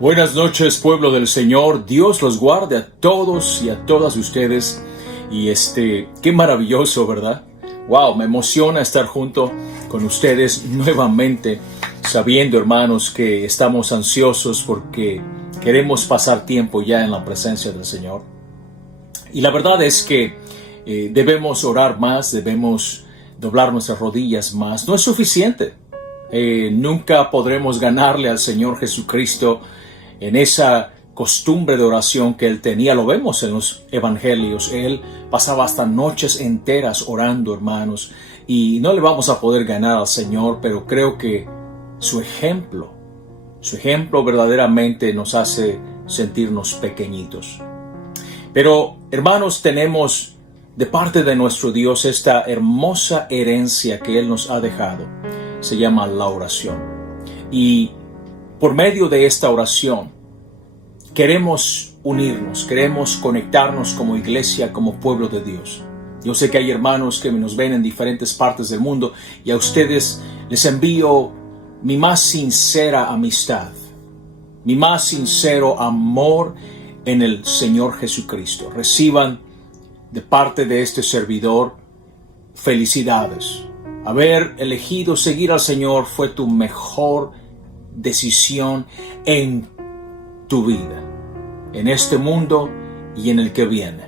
Buenas noches, pueblo del Señor. Dios los guarde a todos y a todas ustedes. Y qué maravilloso, ¿verdad? Wow, me emociona estar junto con ustedes nuevamente, sabiendo, hermanos, que estamos ansiosos porque queremos pasar tiempo ya en la presencia del Señor. Y la verdad es que debemos orar más, debemos doblar nuestras rodillas más. No es suficiente. Nunca podremos ganarle al Señor Jesucristo en esa costumbre de oración que Él tenía. Lo vemos en los evangelios. Él pasaba hasta noches enteras orando, hermanos, y no le vamos a poder ganar al Señor, pero creo que su ejemplo verdaderamente nos hace sentirnos pequeñitos. Pero, hermanos, tenemos de parte de nuestro Dios esta hermosa herencia que Él nos ha dejado. Se llama la oración. Y por medio de esta oración queremos unirnos, queremos conectarnos como iglesia, como pueblo de Dios. Yo sé que hay hermanos que nos ven en diferentes partes del mundo y a ustedes les envío mi más sincera amistad, mi más sincero amor en el Señor Jesucristo. Reciban de parte de este servidor felicidades. Haber elegido seguir al Señor fue tu mejor decisión en tu vida, en este mundo y en el que viene.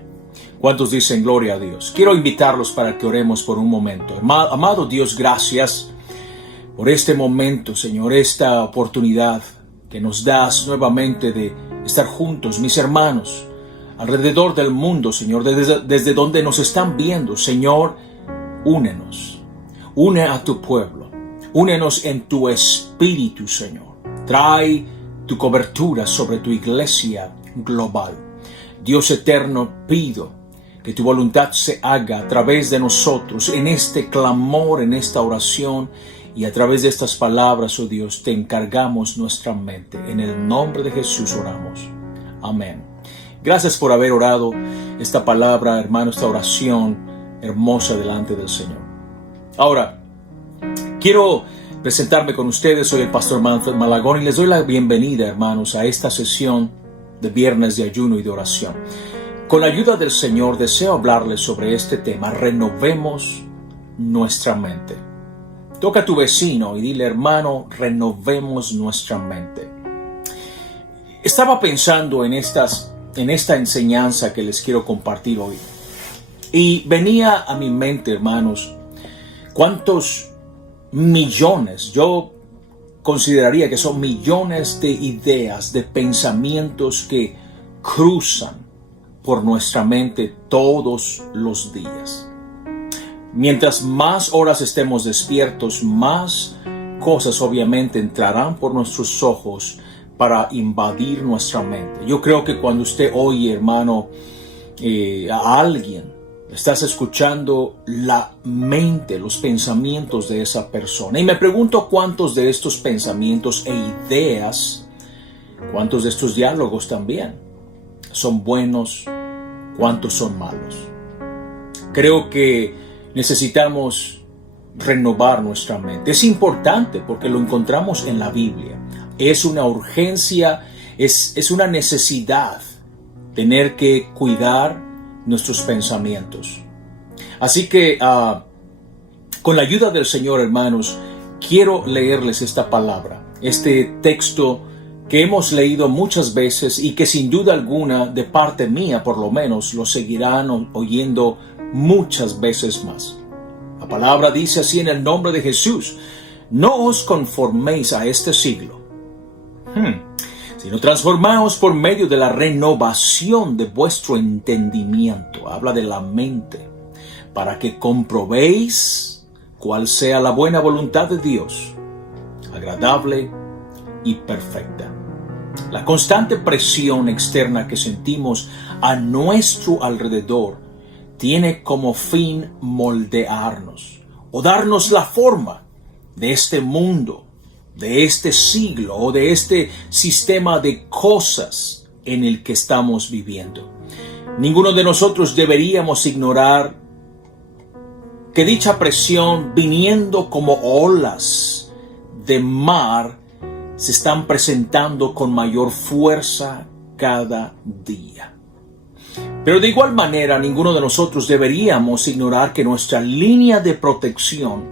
¿Cuántos dicen gloria a Dios? Quiero invitarlos para que oremos por un momento. Amado Dios, gracias por este momento, Señor, esta oportunidad que nos das nuevamente de estar juntos, mis hermanos, alrededor del mundo, Señor, desde donde nos están viendo. Señor, únenos. Une a tu pueblo, únenos en tu espíritu, Señor. Trae tu cobertura sobre tu iglesia global. Dios eterno, pido que tu voluntad se haga a través de nosotros en este clamor, en esta oración, y a través de estas palabras, oh Dios, te encargamos nuestra mente. En el nombre de Jesús oramos. Amén. Gracias por haber orado esta palabra, hermano, esta oración hermosa delante del Señor. Ahora, quiero presentarme con ustedes. Soy el pastor Manfred Malagón y les doy la bienvenida, hermanos, a esta sesión de viernes de ayuno y de oración. Con la ayuda del Señor deseo hablarles sobre este tema: renovemos nuestra mente. Toca a tu vecino y dile: hermano, renovemos nuestra mente. Estaba pensando en esta enseñanza que les quiero compartir hoy, y venía a mi mente, hermanos, cuántos millones, yo consideraría que son millones de ideas, de pensamientos que cruzan por nuestra mente todos los días. Mientras más horas estemos despiertos, más cosas obviamente entrarán por nuestros ojos para invadir nuestra mente. Yo creo que cuando usted oye, hermano, a alguien, estás escuchando la mente, los pensamientos de esa persona. Y me pregunto cuántos de estos pensamientos e ideas, cuántos de estos diálogos también son buenos, cuántos son malos. Creo que necesitamos renovar nuestra mente. Es importante porque lo encontramos en la Biblia. Es una urgencia, es una necesidad tener que cuidar nuestros pensamientos. Así que con la ayuda del Señor, hermanos, quiero leerles esta palabra, este texto que hemos leído muchas veces y que sin duda alguna, de parte mía por lo menos, lo seguirán oyendo muchas veces más. La palabra dice así en el nombre de Jesús: no os conforméis a este siglo, sino transformaos por medio de la renovación de vuestro entendimiento. Habla de la mente, para que comprobéis cuál sea la buena voluntad de Dios, agradable y perfecta. La constante presión externa que sentimos a nuestro alrededor tiene como fin moldearnos o darnos la forma de este mundo, de este siglo o de este sistema de cosas en el que estamos viviendo. Ninguno de nosotros deberíamos ignorar que dicha presión, viniendo como olas de mar, se están presentando con mayor fuerza cada día. Pero de igual manera, ninguno de nosotros deberíamos ignorar que nuestra línea de protección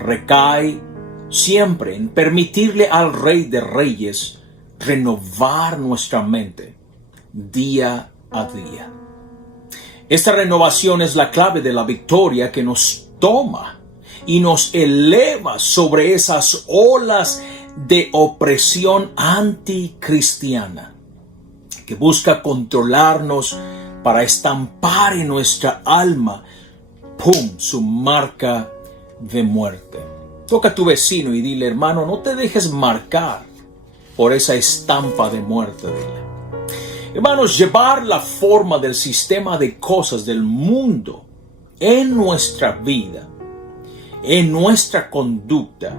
recae siempre en permitirle al Rey de Reyes renovar nuestra mente día a día. Esta renovación es la clave de la victoria que nos toma y nos eleva sobre esas olas de opresión anticristiana que busca controlarnos para estampar en nuestra alma, su marca de muerte. Toca a tu vecino y dile: hermano, no te dejes marcar por esa estampa de muerte. Dile. Hermanos, llevar la forma del sistema de cosas del mundo en nuestra vida, en nuestra conducta,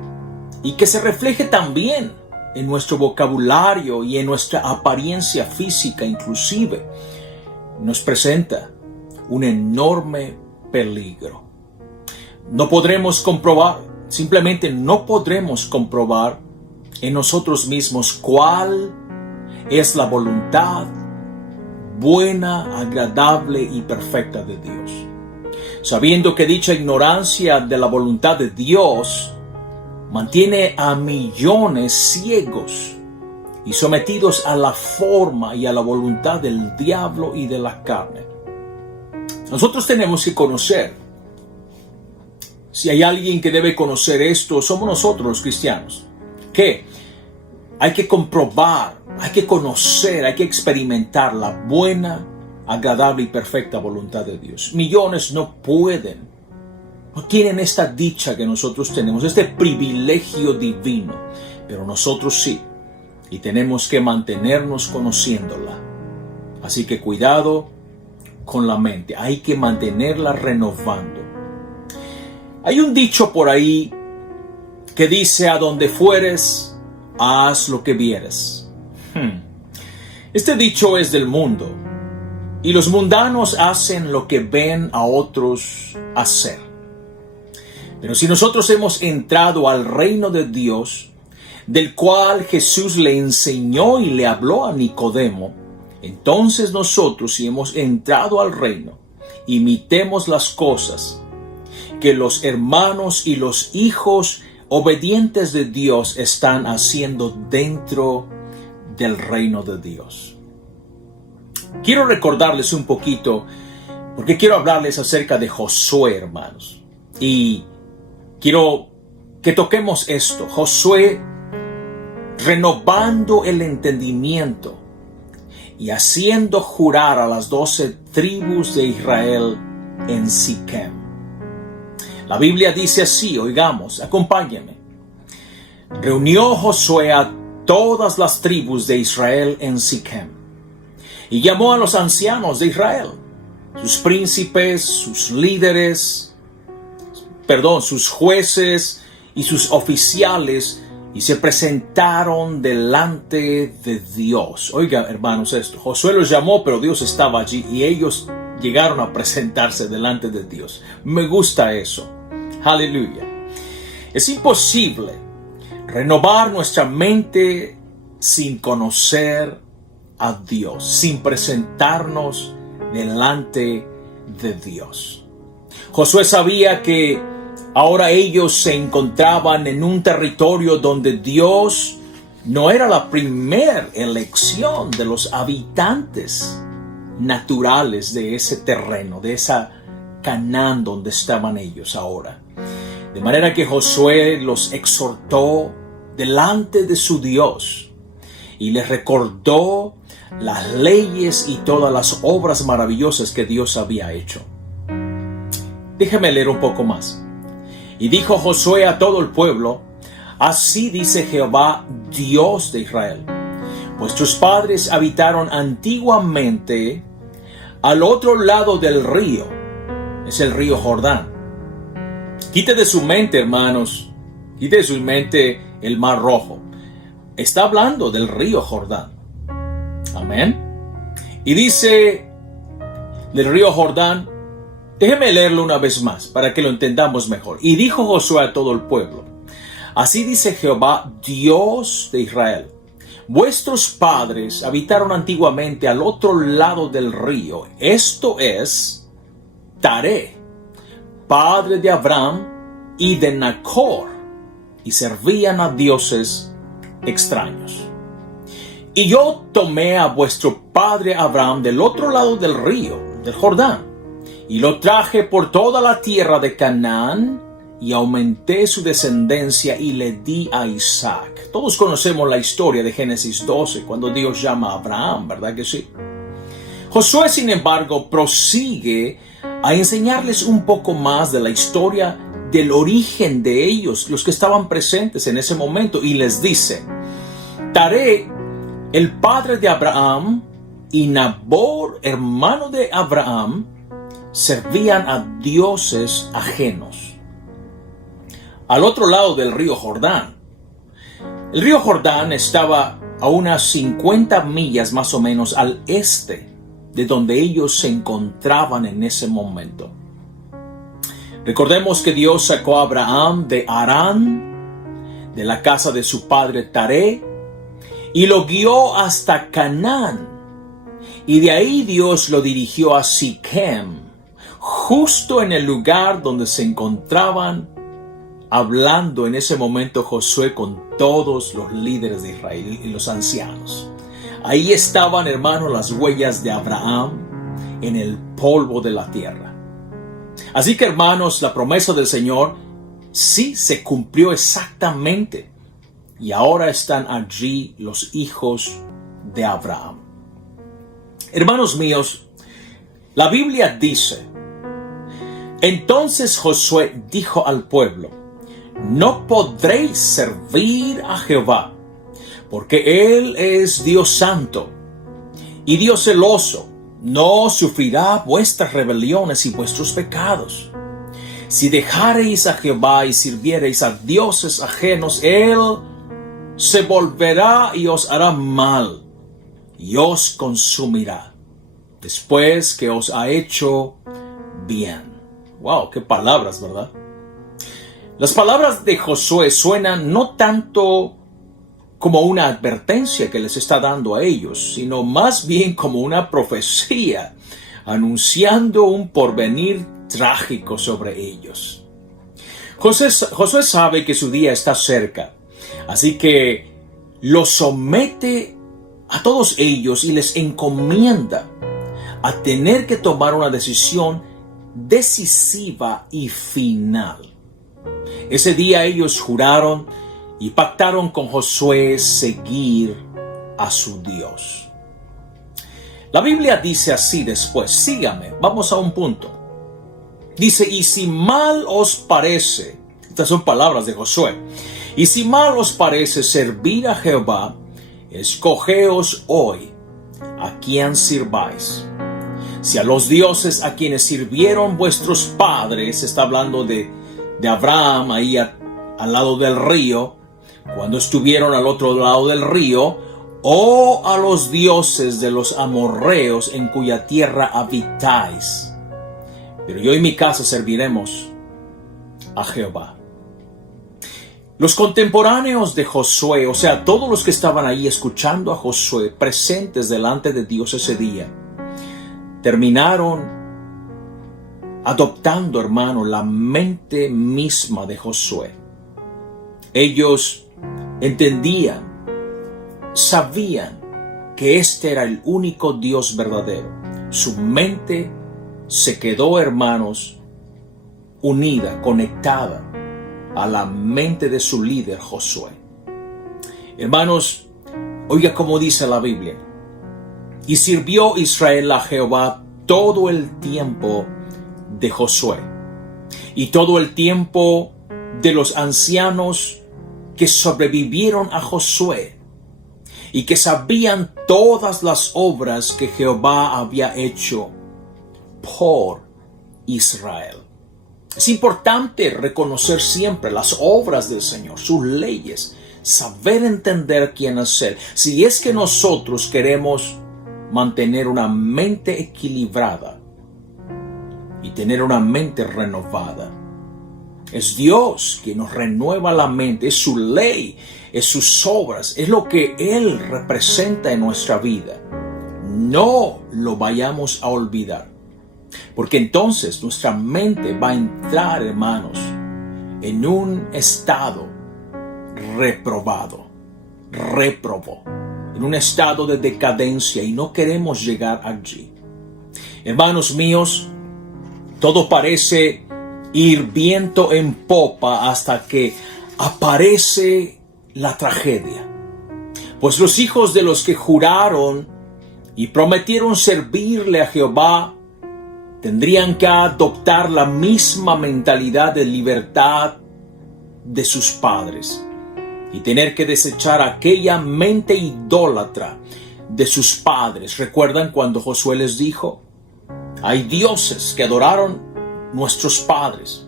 y que se refleje también en nuestro vocabulario y en nuestra apariencia física inclusive, nos presenta un enorme peligro. Simplemente no podremos comprobar en nosotros mismos cuál es la voluntad buena, agradable y perfecta de Dios. Sabiendo que dicha ignorancia de la voluntad de Dios mantiene a millones ciegos y sometidos a la forma y a la voluntad del diablo y de la carne. Nosotros tenemos que conocer. Si hay alguien que debe conocer esto, somos nosotros los cristianos. Que hay que comprobar, hay que conocer, hay que experimentar la buena, agradable y perfecta voluntad de Dios. Millones no tienen esta dicha que nosotros tenemos, este privilegio divino, pero nosotros sí. Y tenemos que mantenernos conociéndola. Así que cuidado con la mente. Hay que mantenerla renovando. Hay un dicho por ahí que dice: a donde fueres, haz lo que vieres. Este dicho es del mundo. Y los mundanos hacen lo que ven a otros hacer. Pero si nosotros hemos entrado al reino de Dios, del cual Jesús le enseñó y le habló a Nicodemo, entonces nosotros, si hemos entrado al reino, imitemos las cosas que los hermanos y los hijos obedientes de Dios están haciendo dentro del reino de Dios. Quiero recordarles un poquito, porque quiero hablarles acerca de Josué, hermanos. Y quiero que toquemos esto. Josué renovando el entendimiento y haciendo jurar a las 12 tribus de Israel en Siquem. La Biblia dice así, oigamos, acompáñenme. Reunió Josué a todas las tribus de Israel en Siquem y llamó a los ancianos de Israel, sus príncipes, sus líderes, sus jueces y sus oficiales, y se presentaron delante de Dios. Oiga, hermanos, esto. Josué los llamó, pero Dios estaba allí y ellos llegaron a presentarse delante de Dios. Me gusta eso. Aleluya. Es imposible renovar nuestra mente sin conocer a Dios, sin presentarnos delante de Dios. Josué sabía que ahora ellos se encontraban en un territorio donde Dios no era la primera elección de los habitantes naturales de ese terreno, de esa Canaán donde estaban ellos ahora. De manera que Josué los exhortó delante de su Dios y les recordó las leyes y todas las obras maravillosas que Dios había hecho. Déjame leer un poco más. Y dijo Josué a todo el pueblo: así dice Jehová, Dios de Israel: vuestros padres habitaron antiguamente al otro lado del río, es el río Jordán. Quite de su mente, hermanos, quite de su mente el Mar Rojo. Está hablando del río Jordán. Amén. Y dice del río Jordán. Déjeme leerlo una vez más para que lo entendamos mejor. Y dijo Josué a todo el pueblo: Así dice Jehová, Dios de Israel. Vuestros padres habitaron antiguamente al otro lado del río, esto es, Taré, padre de Abraham y de Nacor, y servían a dioses extraños. Y yo tomé a vuestro padre Abraham del otro lado del río, del Jordán, y lo traje por toda la tierra de Canaán, y aumenté su descendencia y le di a Isaac. Todos conocemos la historia de Génesis 12, cuando Dios llama a Abraham, ¿verdad que sí? Josué, sin embargo, prosigue a enseñarles un poco más de la historia del origen de ellos, los que estaban presentes en ese momento, y les dice, Taré, el padre de Abraham, y Nabor, hermano de Abraham, servían a dioses ajenos al otro lado del río Jordán. El río Jordán estaba a unas 50 millas más o menos al este de donde ellos se encontraban en ese momento. Recordemos que Dios sacó a Abraham de Harán, de la casa de su padre Taré, y lo guió hasta Canaán. Y de ahí Dios lo dirigió a Siquem, justo en el lugar donde se encontraban hablando en ese momento Josué con todos los líderes de Israel y los ancianos. Ahí estaban, hermanos, las huellas de Abraham en el polvo de la tierra. Así que, hermanos, la promesa del Señor sí se cumplió exactamente. Y ahora están allí los hijos de Abraham. Hermanos míos, la Biblia dice, entonces Josué dijo al pueblo, no podréis servir a Jehová, porque Él es Dios santo y Dios celoso, no sufrirá vuestras rebeliones y vuestros pecados. Si dejareis a Jehová y sirviereis a dioses ajenos, Él se volverá y os hará mal, y os consumirá, después que os ha hecho bien. Wow, qué palabras, ¿verdad? Las palabras de Josué suenan no tanto como una advertencia que les está dando a ellos, sino más bien como una profecía, anunciando un porvenir trágico sobre ellos. Josué sabe que su día está cerca, así que los somete a todos ellos y les encomienda a tener que tomar una decisión decisiva y final. Ese día ellos juraron y pactaron con Josué seguir a su Dios. La Biblia dice así después, sígame, vamos a un punto. Dice, y si mal os parece, estas son palabras de Josué, y si mal os parece servir a Jehová, escogeos hoy a quién sirváis. Si a los dioses a quienes sirvieron vuestros padres, está hablando de Abraham ahí al lado del río, cuando estuvieron al otro lado del río, o a los dioses de los amorreos en cuya tierra habitáis. Pero yo y mi casa serviremos a Jehová. Los contemporáneos de Josué, o sea, todos los que estaban ahí escuchando a Josué, presentes delante de Dios ese día, terminaron adoptando, hermano, la mente misma de Josué. Ellos entendían, sabían que este era el único Dios verdadero. Su mente se quedó, hermanos, unida, conectada a la mente de su líder Josué. Hermanos, oiga cómo dice la Biblia. Y sirvió Israel a Jehová todo el tiempo de Josué y todo el tiempo de los ancianos que sobrevivieron a Josué y que sabían todas las obras que Jehová había hecho por Israel. Es importante reconocer siempre las obras del Señor, sus leyes, saber entender quién es Él. Si es que nosotros queremos mantener una mente equilibrada y tener una mente renovada, Es Dios quien nos renueva la mente, es su ley, es sus obras, es lo que Él representa en nuestra vida. No lo vayamos a olvidar, porque entonces nuestra mente va a entrar, hermanos, en un estado reprobado, en un estado de decadencia, y no queremos llegar allí. Hermanos míos, todo parece ir viento en popa hasta que aparece la tragedia. Pues los hijos de los que juraron y prometieron servirle a Jehová tendrían que adoptar la misma mentalidad de libertad de sus padres y tener que desechar aquella mente idólatra de sus padres. ¿Recuerdan cuando Josué les dijo? Hay dioses que adoraron nuestros padres.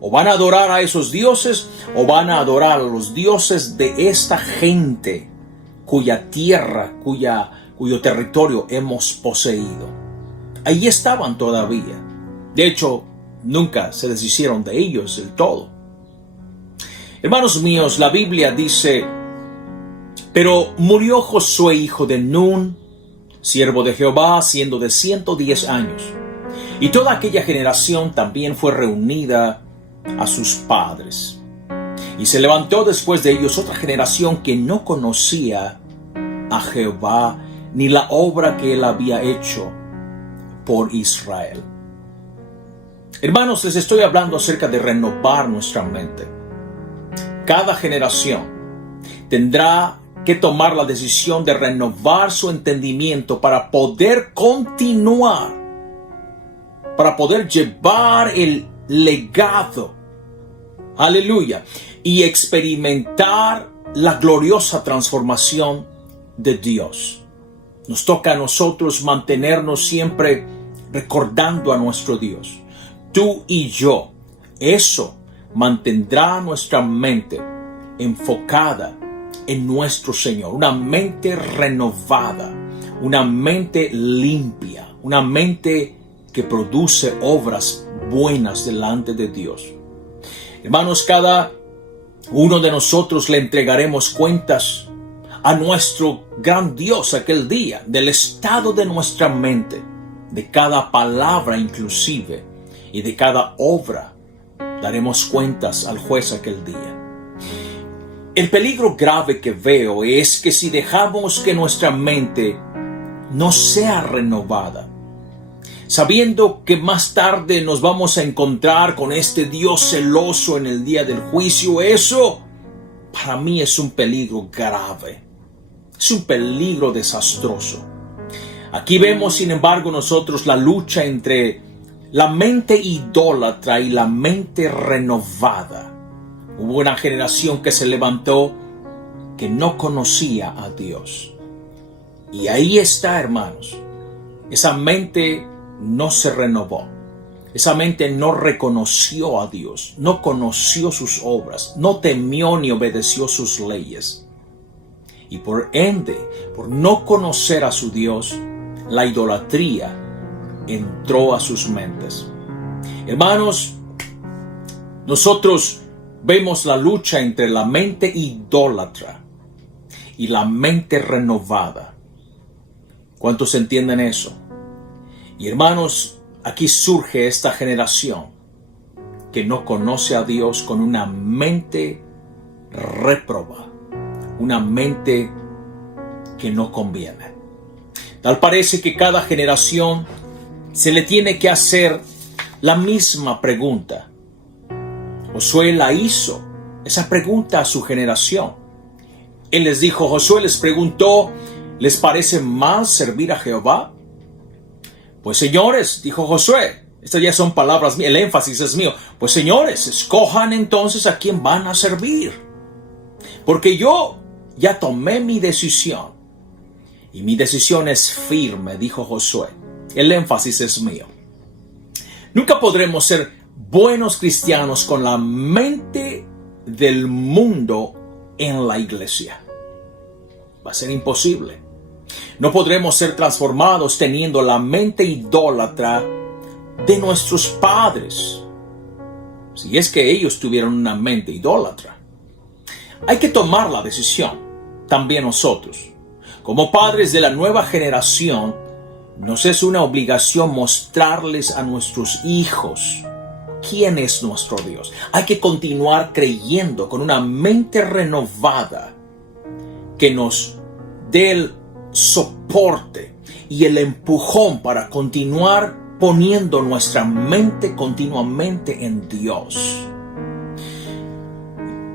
O van a adorar a esos dioses o van a adorar a los dioses de esta gente cuya tierra, cuyo territorio hemos poseído. Ahí estaban todavía. De hecho, nunca se deshicieron de ellos del todo. Hermanos míos, la Biblia dice: pero murió Josué, hijo de Nun, siervo de Jehová, siendo de 110 años. Y toda aquella generación también fue reunida a sus padres. Y se levantó después de ellos otra generación que no conocía a Jehová, ni la obra que él había hecho por Israel. Hermanos, les estoy hablando acerca de renovar nuestra mente. Cada generación tendrá que tomar la decisión de renovar su entendimiento para poder continuar, para poder llevar el legado, aleluya, y experimentar la gloriosa transformación de Dios. Nos toca a nosotros mantenernos siempre recordando a nuestro Dios. Tú y yo, eso mantendrá nuestra mente enfocada en nuestro Señor, una mente renovada, una mente limpia, una mente que produce obras buenas delante de Dios. Hermanos, cada uno de nosotros le entregaremos cuentas a nuestro gran Dios aquel día, del estado de nuestra mente, de cada palabra inclusive, y de cada obra daremos cuentas al juez aquel día. El peligro grave que veo es que si dejamos que nuestra mente no sea renovada, sabiendo que más tarde nos vamos a encontrar con este Dios celoso en el día del juicio, eso para mí es un peligro grave, es un peligro desastroso. Aquí vemos, sin embargo, nosotros la lucha entre la mente idólatra y la mente renovada. Hubo una generación que se levantó que no conocía a Dios. Y ahí está, hermanos. Esa mente no se renovó. Esa mente no reconoció a Dios, no conoció sus obras, no temió ni obedeció sus leyes. Y por ende, por no conocer a su Dios, la idolatría entró a sus mentes. Hermanos, nosotros vemos la lucha entre la mente idólatra y la mente renovada. ¿Cuántos entienden eso? Y hermanos, aquí surge esta generación que no conoce a Dios con una mente réproba, una mente que no conviene. Tal parece que cada generación se le tiene que hacer la misma pregunta. Josué la hizo, esa pregunta a su generación. Él les dijo, Josué les preguntó, ¿les parece mal servir a Jehová? Pues señores, dijo Josué, estas ya son palabras mías, el énfasis es mío. Pues señores, escojan entonces a quién van a servir. Porque yo ya tomé mi decisión. Y mi decisión es firme, dijo Josué. El énfasis es mío. Nunca podremos ser buenos cristianos con la mente del mundo en la iglesia. Va a ser imposible. No podremos ser transformados teniendo la mente idólatra de nuestros padres. si es que ellos tuvieron una mente idólatra. Hay que tomar la decisión, también nosotros. Como padres de la nueva generación, nos es una obligación mostrarles a nuestros hijos quién es nuestro Dios. Hay que continuar creyendo con una mente renovada que nos dé el soporte y el empujón para continuar poniendo nuestra mente continuamente en Dios.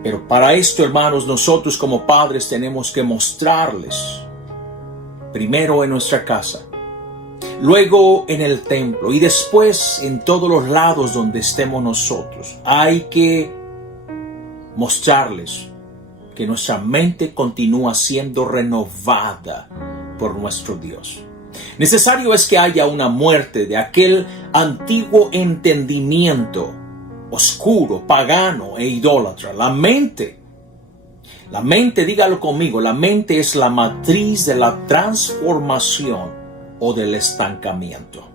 Pero para esto, hermanos, nosotros como padres tenemos que mostrarles, primero en nuestra casa, luego en el templo y después en todos los lados donde estemos nosotros. Hay que mostrarles que nuestra mente continúa siendo renovada por nuestro Dios. Necesario es que haya una muerte de aquel antiguo entendimiento oscuro, pagano e idólatra. La mente, dígalo conmigo, la mente es la matriz de la transformación o del estancamiento.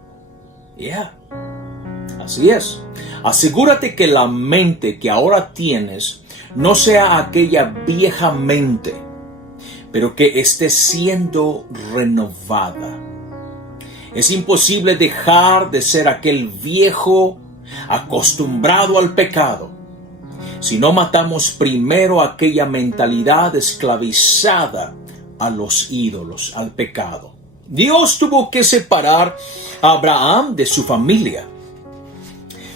Así es. Asegúrate que la mente que ahora tienes no sea aquella vieja mente, pero que esté siendo renovada. Es imposible dejar de ser aquel viejo acostumbrado al pecado si no matamos primero aquella mentalidad esclavizada a los ídolos, al pecado. Dios tuvo que separar a Abraham de su familia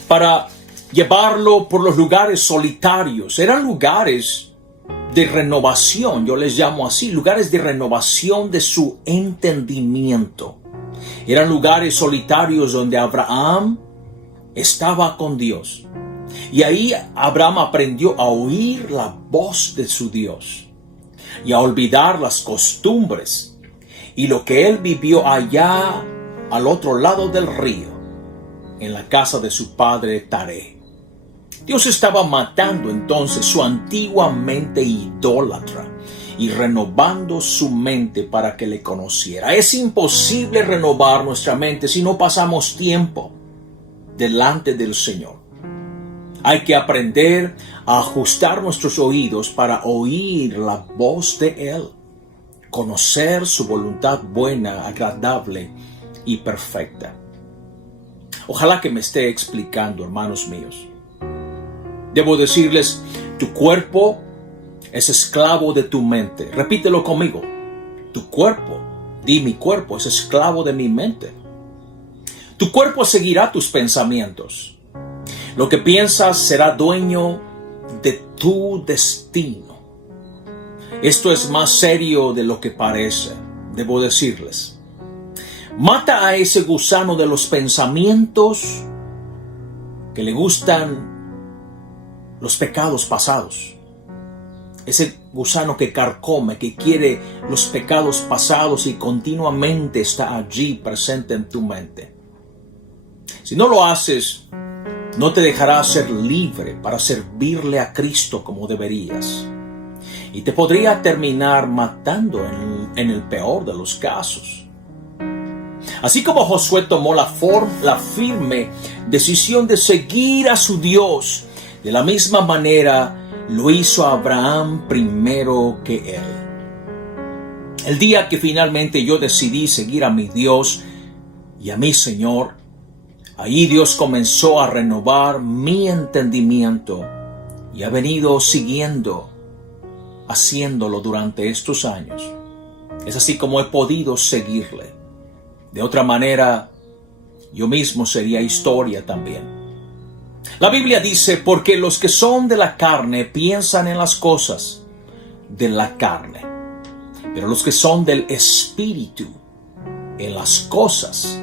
para llevarlo por los lugares solitarios. Eran lugares de renovación, yo les llamo así, lugares de renovación de su entendimiento. Eran lugares solitarios donde Abraham estaba con Dios. Y ahí Abraham aprendió a oír la voz de su Dios y a olvidar las costumbres y lo que él vivió allá al otro lado del río, en la casa de su padre Taré. Dios estaba matando entonces su antigua mente idólatra y renovando su mente para que le conociera. Es imposible renovar nuestra mente si no pasamos tiempo delante del Señor. Hay que aprender a ajustar nuestros oídos para oír la voz de Él, conocer su voluntad buena, agradable y perfecta. Ojalá que me esté explicando, hermanos míos. Debo decirles, tu cuerpo es esclavo de tu mente. Repítelo conmigo. Tu cuerpo, mi cuerpo es esclavo de mi mente. Tu cuerpo seguirá tus pensamientos. Lo que piensas será dueño de tu destino. Esto es más serio de lo que parece, debo decirles. Mata a ese gusano de los pensamientos que le gustan los pecados pasados. Ese gusano que carcome, que quiere los pecados pasados y continuamente está allí presente en tu mente. Si no lo haces, no te dejará ser libre para servirle a Cristo como deberías. Y te podría terminar matando en el peor de los casos. Así como Josué tomó la firme decisión de seguir a su Dios, de la misma manera lo hizo Abraham primero que él. El día que finalmente yo decidí seguir a mi Dios y a mi Señor, ahí Dios comenzó a renovar mi entendimiento y ha venido haciéndolo durante estos años. Es así como he podido seguirle. De otra manera, yo mismo sería historia también. La Biblia dice, porque los que son de la carne piensan en las cosas de la carne, pero los que son del Espíritu, en las cosas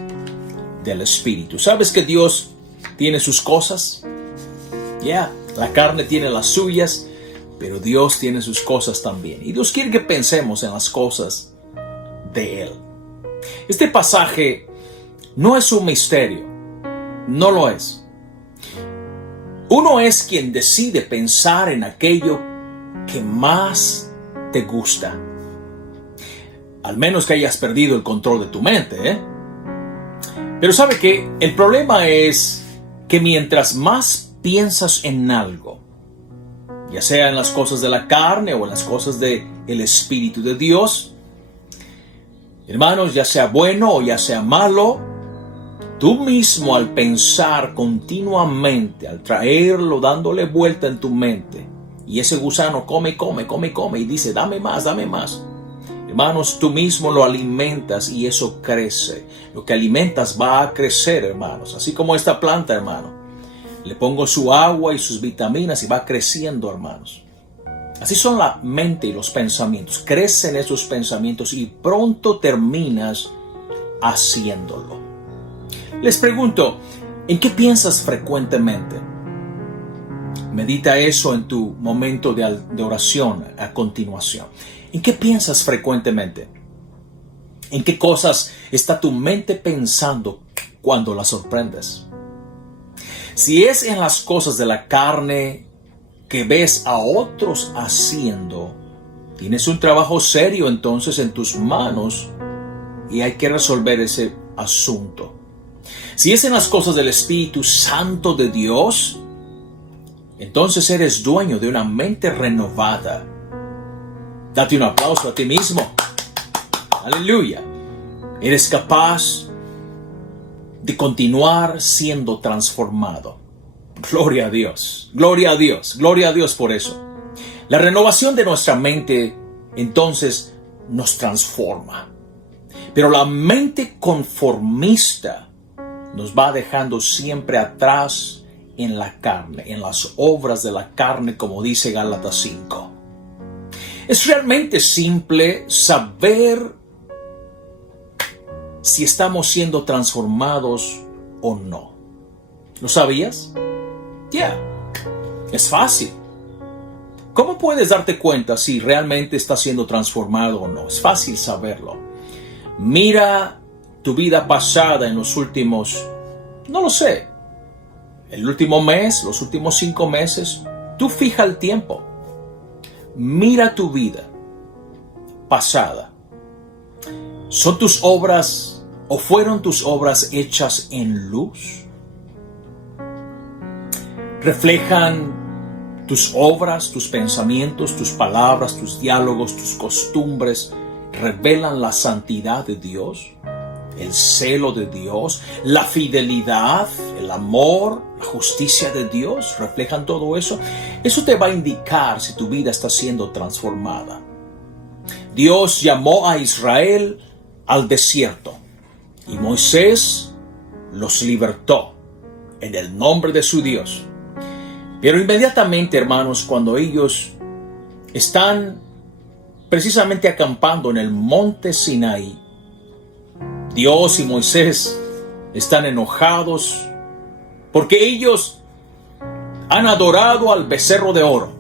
del Espíritu. ¿Sabes que Dios tiene sus cosas? La carne tiene las suyas, pero Dios tiene sus cosas también. Y Dios quiere que pensemos en las cosas de Él. Este pasaje no es un misterio, no lo es. Uno es quien decide pensar en aquello que más te gusta. Al menos que hayas perdido el control de tu mente, Pero ¿sabe qué? El problema es que mientras más piensas en algo, ya sea en las cosas de la carne o en las cosas del Espíritu de Dios, hermanos, ya sea bueno o ya sea malo, tú mismo al pensar continuamente, al traerlo, dándole vuelta en tu mente, y ese gusano come y dice, dame más. Hermanos, tú mismo lo alimentas y eso crece. Lo que alimentas va a crecer, hermanos. Así como esta planta, hermano. Le pongo su agua y sus vitaminas y va creciendo, hermanos. Así son la mente y los pensamientos. Crecen esos pensamientos y pronto terminas haciéndolo. Les pregunto, ¿en qué piensas frecuentemente? Medita eso en tu momento de oración a continuación. ¿En qué piensas frecuentemente? ¿En qué cosas está tu mente pensando cuando la sorprendes? Si es en las cosas de la carne que ves a otros haciendo, tienes un trabajo serio entonces en tus manos y hay que resolver ese asunto. Si es en las cosas del Espíritu Santo de Dios, entonces eres dueño de una mente renovada. Date un aplauso a ti mismo. Aleluya. Eres capaz de continuar siendo transformado. Gloria a Dios. Gloria a Dios. Gloria a Dios por eso. La renovación de nuestra mente entonces nos transforma. Pero la mente conformista nos va dejando siempre atrás en la carne, en las obras de la carne, como dice Gálatas 5. Es realmente simple saber si estamos siendo transformados o no. ¿Lo sabías? Es fácil. ¿Cómo puedes darte cuenta si realmente estás siendo transformado o no? Es fácil saberlo. Mira tu vida pasada en los últimos, no lo sé, el último mes, los últimos 5 meses. Tú fija el tiempo. Mira tu vida pasada. ¿Son tus obras o fueron tus obras hechas en luz? ¿Reflejan tus obras, tus pensamientos, tus palabras, tus diálogos, tus costumbres? ¿Revelan la santidad de Dios? ¿El celo de Dios? ¿La fidelidad? ¿El amor? ¿La justicia de Dios? ¿Reflejan todo eso? Eso te va a indicar si tu vida está siendo transformada. Dios llamó a Israel al desierto y Moisés los libertó en el nombre de su Dios. Pero inmediatamente, hermanos, cuando ellos están precisamente acampando en el monte Sinaí, Dios y Moisés están enojados porque ellos han adorado al becerro de oro.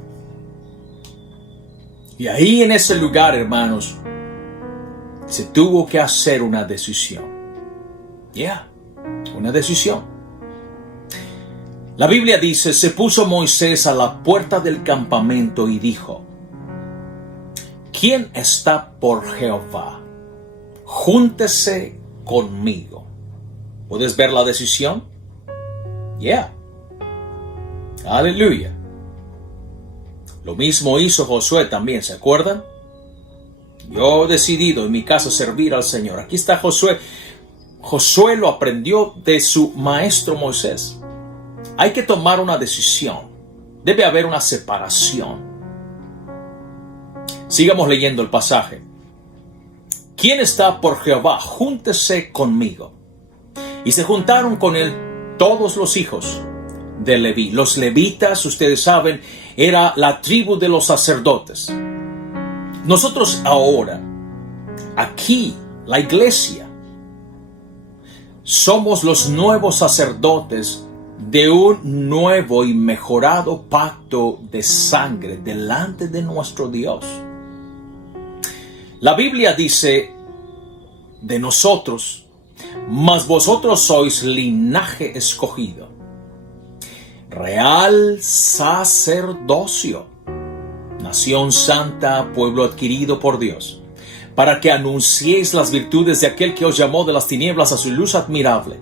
Y ahí en ese lugar, hermanos, se tuvo que hacer una decisión. Una decisión. La Biblia dice, se puso Moisés a la puerta del campamento y dijo, ¿quién está por Jehová? Júntese conmigo. ¿Puedes ver la decisión? Aleluya. Lo mismo hizo Josué también, ¿se acuerdan? Yo he decidido en mi caso servir al Señor. Aquí está Josué. Josué lo aprendió de su maestro Moisés. Hay que tomar una decisión. Debe haber una separación. Sigamos leyendo el pasaje. ¿Quién está por Jehová? Júntese conmigo. Y se juntaron con él todos los hijos de Leví. Los levitas, ustedes saben, era la tribu de los sacerdotes. Nosotros ahora, aquí, la iglesia, somos los nuevos sacerdotes de un nuevo y mejorado pacto de sangre delante de nuestro Dios. La Biblia dice de nosotros, mas vosotros sois linaje escogido, real sacerdocio, nación santa, pueblo adquirido por Dios, para que anunciéis las virtudes de aquel que os llamó de las tinieblas a su luz admirable.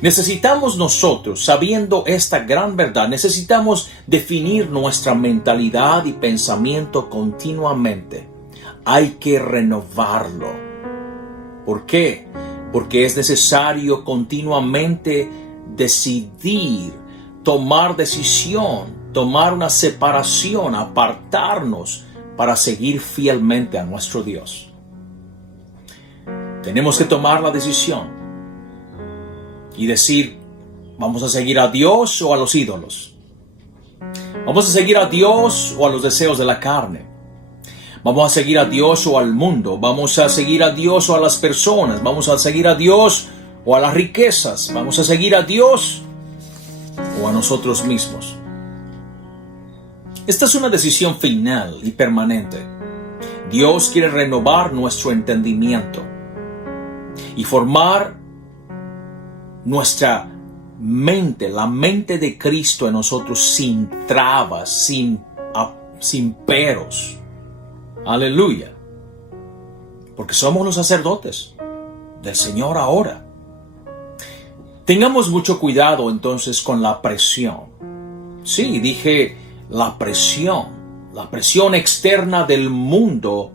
Necesitamos nosotros, sabiendo esta gran verdad, necesitamos definir nuestra mentalidad y pensamiento continuamente. Hay que renovarlo. ¿Por qué? Porque es necesario continuamente decidir, tomar decisión, tomar una separación, apartarnos para seguir fielmente a nuestro Dios. Tenemos que tomar la decisión y decir, ¿vamos a seguir a Dios o a los ídolos? ¿Vamos a seguir a Dios o a los deseos de la carne? ¿Vamos a seguir a Dios o al mundo? ¿Vamos a seguir a Dios o a las personas? ¿Vamos a seguir a Dios o a las riquezas? ¿Vamos a seguir a Dios o a nosotros mismos? Esta es una decisión final y permanente. Dios quiere renovar nuestro entendimiento y formar nuestra mente, la mente de Cristo en nosotros, sin trabas, sin peros. Aleluya. Porque somos los sacerdotes del Señor ahora. Tengamos mucho cuidado entonces con la presión. Sí, dije la presión externa del mundo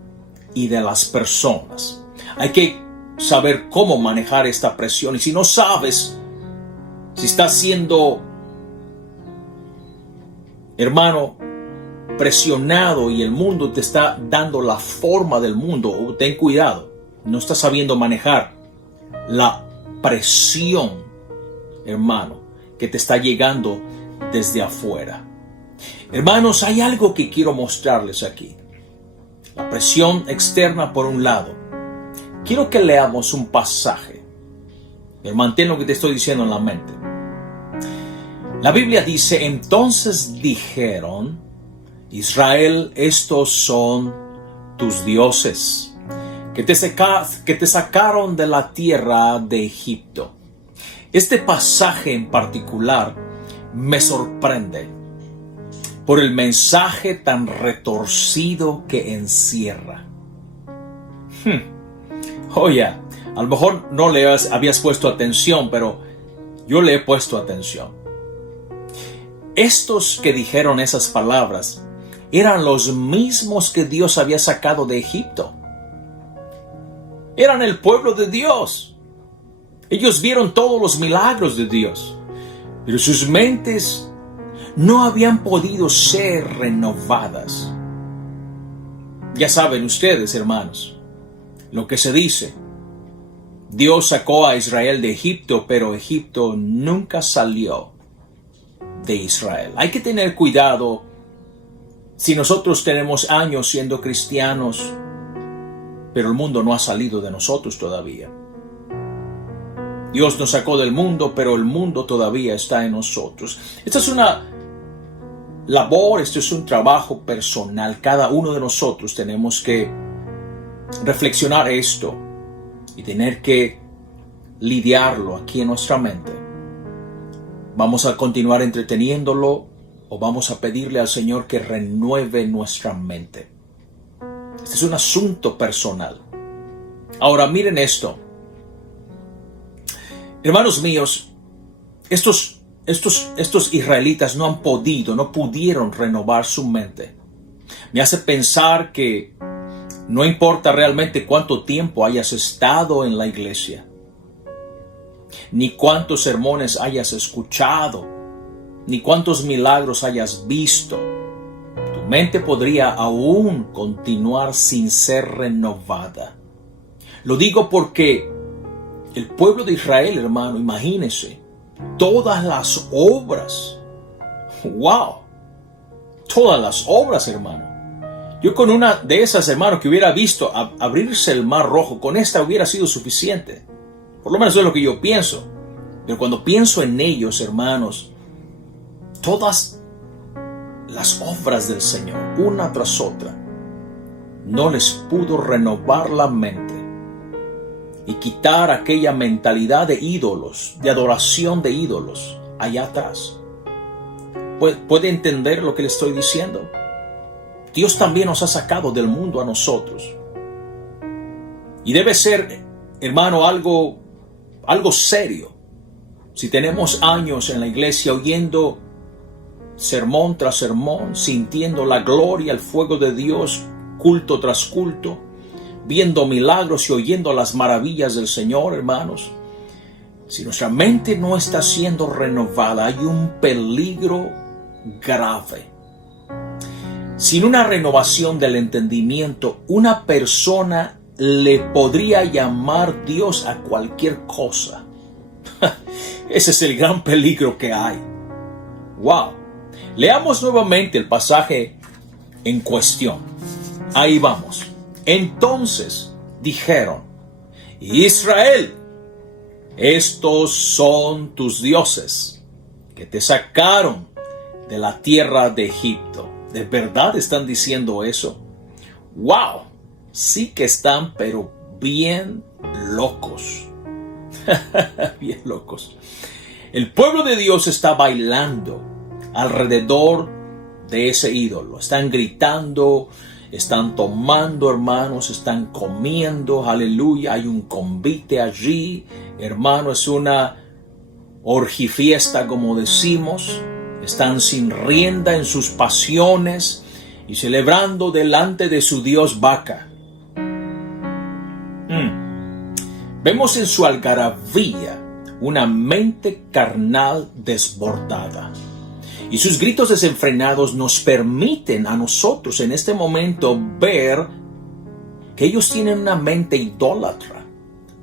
y de las personas. Hay que saber cómo manejar esta presión. Y si no sabes, si estás siendo, hermano, presionado y el mundo te está dando la forma del mundo, ten cuidado. No estás sabiendo manejar la presión, hermano, que te está llegando desde afuera. Hermanos, hay algo que quiero mostrarles aquí. La presión externa por un lado. Quiero que leamos un pasaje. Mantén lo que te estoy diciendo en la mente. La Biblia dice, entonces dijeron, Israel, estos son tus dioses, que te sacaron de la tierra de Egipto. Este pasaje en particular me sorprende por el mensaje tan retorcido que encierra. Oye, a lo mejor no le habías puesto atención, pero yo le he puesto atención. Estos que dijeron esas palabras eran los mismos que Dios había sacado de Egipto. Eran el pueblo de Dios. Ellos vieron todos los milagros de Dios, pero sus mentes no habían podido ser renovadas. Ya saben ustedes, hermanos, lo que se dice. Dios sacó a Israel de Egipto, pero Egipto nunca salió de Israel. Hay que tener cuidado. Si nosotros tenemos años siendo cristianos, pero el mundo no ha salido de nosotros todavía. Dios nos sacó del mundo, pero el mundo todavía está en nosotros. Esta es una labor, esto es un trabajo personal. Cada uno de nosotros tenemos que reflexionar esto y tener que lidiarlo aquí en nuestra mente. ¿Vamos a continuar entreteniéndolo o vamos a pedirle al Señor que renueve nuestra mente? Este es un asunto personal. Ahora miren esto. Hermanos míos, estos israelitas no pudieron renovar su mente. Me hace pensar que no importa realmente cuánto tiempo hayas estado en la iglesia, ni cuántos sermones hayas escuchado, ni cuántos milagros hayas visto. Tu mente podría aún continuar sin ser renovada. Lo digo porque el pueblo de Israel, hermano, imagínense, todas las obras, wow, todas las obras, hermano. Yo con una de esas, hermano, que hubiera visto abrirse el mar rojo, con esta hubiera sido suficiente. Por lo menos eso es lo que yo pienso. Pero cuando pienso en ellos, hermanos, todas las obras del Señor, una tras otra, no les pudo renovar la mente y quitar aquella mentalidad de ídolos, de adoración de ídolos, allá atrás. ¿Puede entender lo que le estoy diciendo? Dios también nos ha sacado del mundo a nosotros. Y debe ser, hermano, algo serio. Si tenemos años en la iglesia oyendo sermón tras sermón, sintiendo la gloria, el fuego de Dios, culto tras culto, viendo milagros y oyendo las maravillas del Señor, hermanos, si nuestra mente no está siendo renovada, hay un peligro grave. Sin una renovación del entendimiento, una persona le podría llamar Dios a cualquier cosa. Ese es el gran peligro que hay. ¡Wow! Leamos nuevamente el pasaje en cuestión. Ahí vamos. Entonces dijeron: Israel, estos son tus dioses que te sacaron de la tierra de Egipto. ¿De verdad están diciendo eso? ¡Wow! Sí que están, pero bien locos. Bien locos. El pueblo de Dios está bailando alrededor de ese ídolo. Están gritando, están tomando, hermanos, están comiendo. Aleluya, hay un convite allí. Hermano, es una orgifiesta, como decimos. Están sin rienda en sus pasiones y celebrando delante de su dios Baca. Vemos en su algarabía una mente carnal desbordada. Y sus gritos desenfrenados nos permiten a nosotros en este momento ver que ellos tienen una mente idólatra,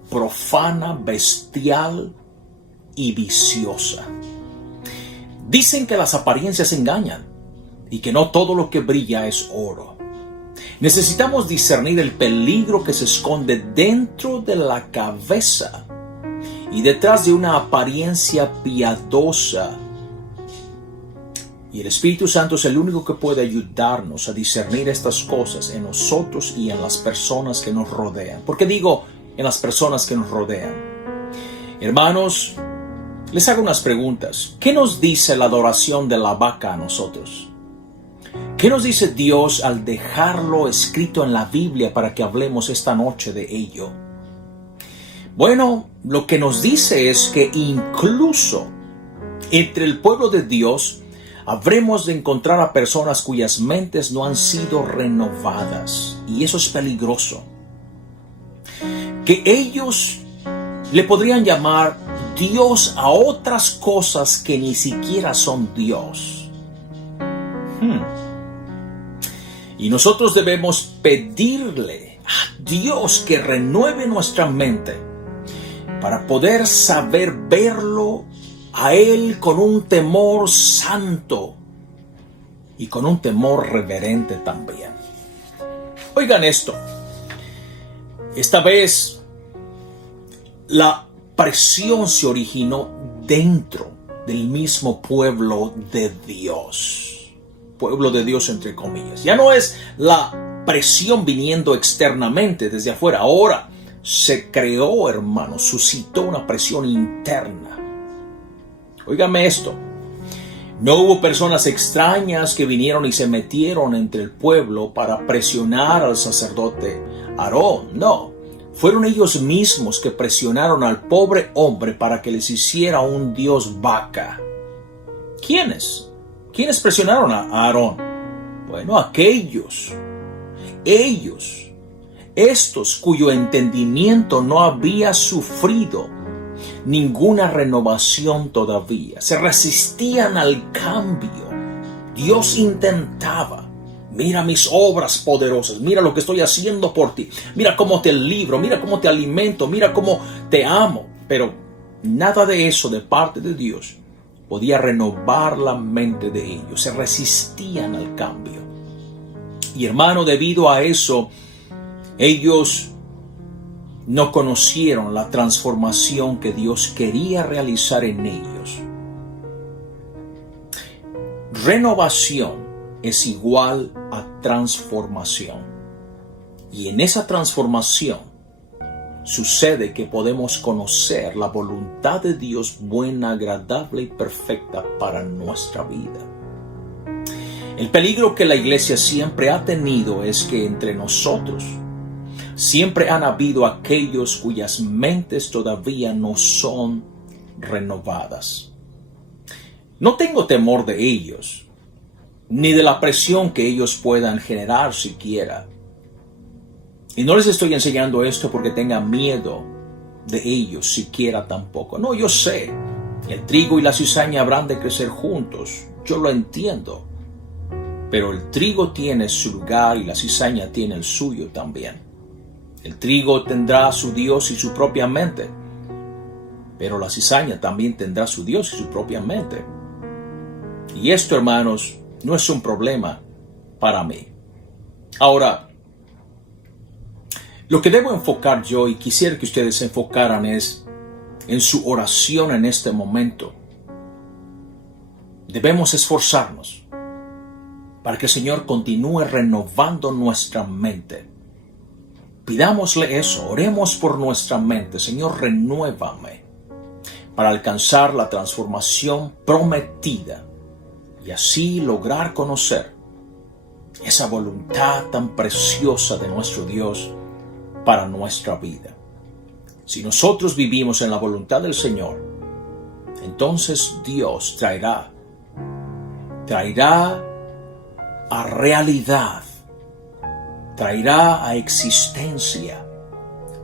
profana, bestial y viciosa. Dicen que las apariencias engañan y que no todo lo que brilla es oro. Necesitamos discernir el peligro que se esconde dentro de la cabeza y detrás de una apariencia piadosa. Y el Espíritu Santo es el único que puede ayudarnos a discernir estas cosas en nosotros y en las personas que nos rodean. ¿Por qué digo en las personas que nos rodean? Hermanos, les hago unas preguntas. ¿Qué nos dice la adoración de la vaca a nosotros? ¿Qué nos dice Dios al dejarlo escrito en la Biblia para que hablemos esta noche de ello? Bueno, lo que nos dice es que incluso entre el pueblo de Dios habremos de encontrar a personas cuyas mentes no han sido renovadas. Y eso es peligroso. Que ellos le podrían llamar Dios a otras cosas que ni siquiera son Dios. Y nosotros debemos pedirle a Dios que renueve nuestra mente para poder saber verlo a Él con un temor santo y con un temor reverente también. Oigan esto. Esta vez la presión se originó dentro del mismo pueblo de Dios. Pueblo de Dios entre comillas. Ya no es la presión viniendo externamente desde afuera. Ahora se creó, hermano, suscitó una presión interna. Óigame esto. No hubo personas extrañas que vinieron y se metieron entre el pueblo para presionar al sacerdote Aarón. No. Fueron ellos mismos que presionaron al pobre hombre para que les hiciera un dios vaca. ¿Quiénes? ¿Quiénes presionaron a Aarón? Bueno, aquellos. Ellos. Estos cuyo entendimiento no había sufrido ninguna renovación todavía. Se resistían al cambio. Dios intentaba. Mira mis obras poderosas, mira lo que estoy haciendo por ti, mira cómo te libro, mira cómo te alimento, mira cómo te amo. Pero nada de eso de parte de Dios podía renovar la mente de ellos, se resistían al cambio. Y hermano, debido a eso, ellos no conocieron la transformación que Dios quería realizar en ellos. Renovación es igual a transformación. Y en esa transformación sucede que podemos conocer la voluntad de Dios buena, agradable y perfecta para nuestra vida. El peligro que la iglesia siempre ha tenido es que entre nosotros siempre han habido aquellos cuyas mentes todavía no son renovadas. No tengo temor de ellos, ni de la presión que ellos puedan generar siquiera. Y no les estoy enseñando esto porque tenga miedo de ellos siquiera tampoco. No, yo sé, el trigo y la cizaña habrán de crecer juntos, yo lo entiendo. Pero el trigo tiene su lugar y la cizaña tiene el suyo también. El trigo tendrá su Dios y su propia mente, pero la cizaña también tendrá su Dios y su propia mente. Y esto, hermanos, no es un problema para mí. Ahora, lo que debo enfocar yo, y quisiera que ustedes se enfocaran, es en su oración en este momento. Debemos esforzarnos para que el Señor continúe renovando nuestra mente. Pidámosle eso, oremos por nuestra mente. Señor, renuévame para alcanzar la transformación prometida y así lograr conocer esa voluntad tan preciosa de nuestro Dios para nuestra vida. Si nosotros vivimos en la voluntad del Señor, entonces Dios traerá a realidad, traerá a existencia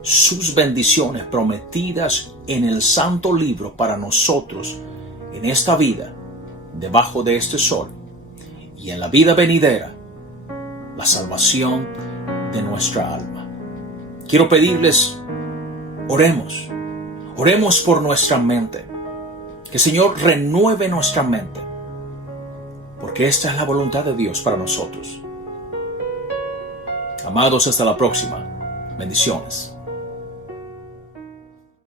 sus bendiciones prometidas en el santo libro para nosotros en esta vida, debajo de este sol, y en la vida venidera, la salvación de nuestra alma. Quiero pedirles, oremos por nuestra mente, que el Señor renueve nuestra mente, porque esta es la voluntad de Dios para nosotros. Amados, hasta la próxima. Bendiciones.